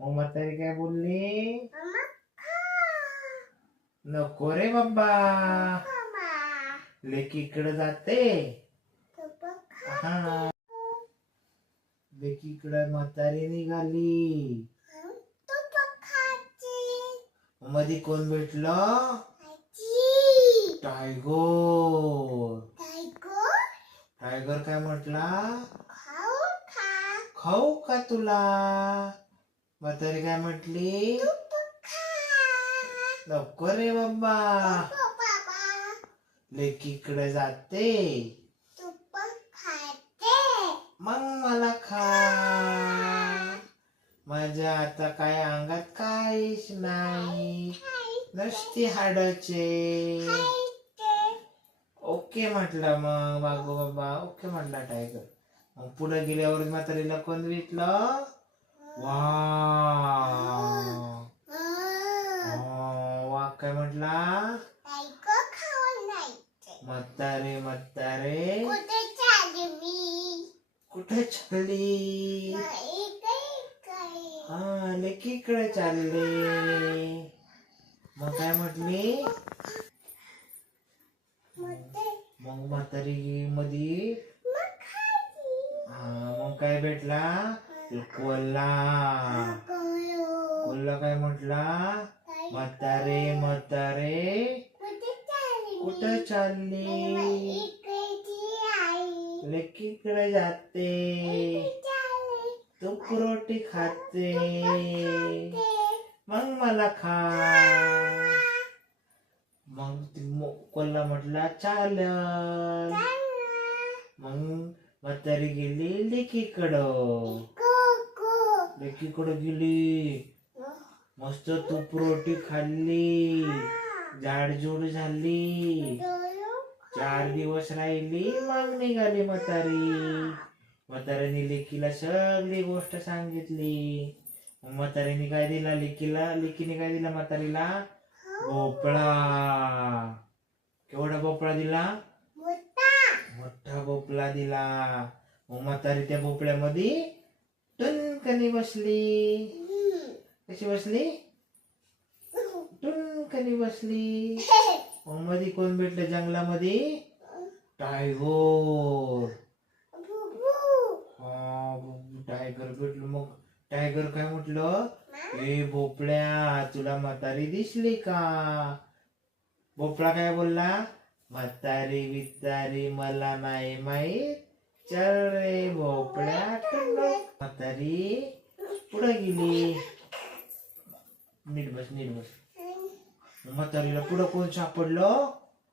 मग म्हातारी काय बोलली? नको रे बाबा, लेकीकडे जाते. हा, लेकीकडे म्हातारी निघाली. मध्ये कोण भेटलं? टायगर. टायगर काय म्हटला? खाऊ का तुला? म्हातारी काय म्हटली? नको रे बाबा, लेकीकडे जाते. मग मला खा. माझ्या आता काय अंगात काहीच नाही, नसती हाडाचे. ओके म्हटलं मग बागो बाबा, ओके म्हटला टायगर. मग पुढे गेल्यावर म्हातारीला कोण भेटलं? वाघ काय म्हटला? म्हातारे म्हातारे कुठे चालली? हा, लेकीकडे चालले. मग काय म्हटली? मग म्हातारी मध्ये मग काय भेटला? कोल्हा. कोल्हा काय म्हटला? म्हातारे म्हातारे कुठे चालली? लेकीकडे जाते, तूप रोटी खाते. मग मला खा. मग कोल्हा म्हटला चालेल. मग म्हातारी गेली लेकीकडं. लेकीकडं गेली, मस्त तूप रोटी खाल्ली, जाडजूड झाली. 4 दिवस राहिली, मग निघाली म्हातारी. म्हातारीने लेकीला सगळी गोष्ट सांगितली. म्हातारीने काय दिला लेकीला? लेकीने काय दिला म्हातारीला? भोपळा. केवढा भोपळा दिला? मोठा भोपळा दिला. मग म्हातारी त्या भोपळ्यामध्ये टुनकनी बसली. कशी बसली? टुनकनी बसली. मग मध्ये कोण भेटलं जंगलामध्ये? टायगर. टायगर भेटलं. मग टायगर काय म्हटलं? ए भोपळ्या, तुला म्हातारी दिसली का? भोपळा काय बोलला? म्हातारी बितारी मला नाही माहित, चल रे भोपळ्या. म्हातारी पुढे गेली. नीट बस नीट बस. म्हातारीला पुढं कोण सापडलं?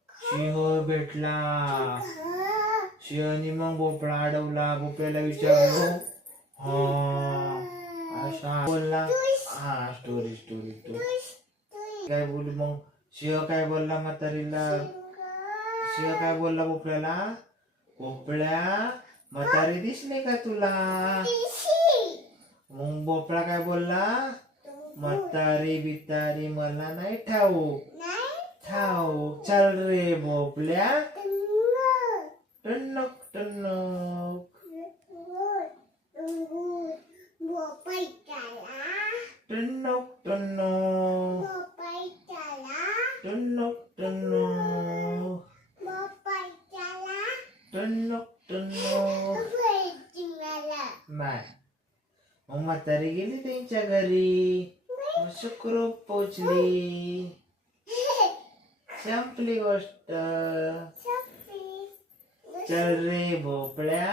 सिंह भेटला. सिंहाने मग भोपळा अडवला. भोपळ्याला विचारलं, असा बोलला. स्टोरी स्टोरी स्टोरी काय बोलली? मग सिंह काय बोलला म्हातारीला? सिंह काय बोलला भोपळ्याला? भोपळ्या, म्हातारी दिसली का तुला? मग भोपळा काय बोलला? म्हातारी बितारी मला नाही ठाऊक, चल रे भोपळ्या. टन्नक टन्नक. टन्नक टन्नक. टन्नक टन्नक. टन्नक टन्नक. नाही. मग म्हातारी गेली त्यांच्या घरी. सुखरूप पोचली. संपली गोष्ट. चल रे भोपळ्या.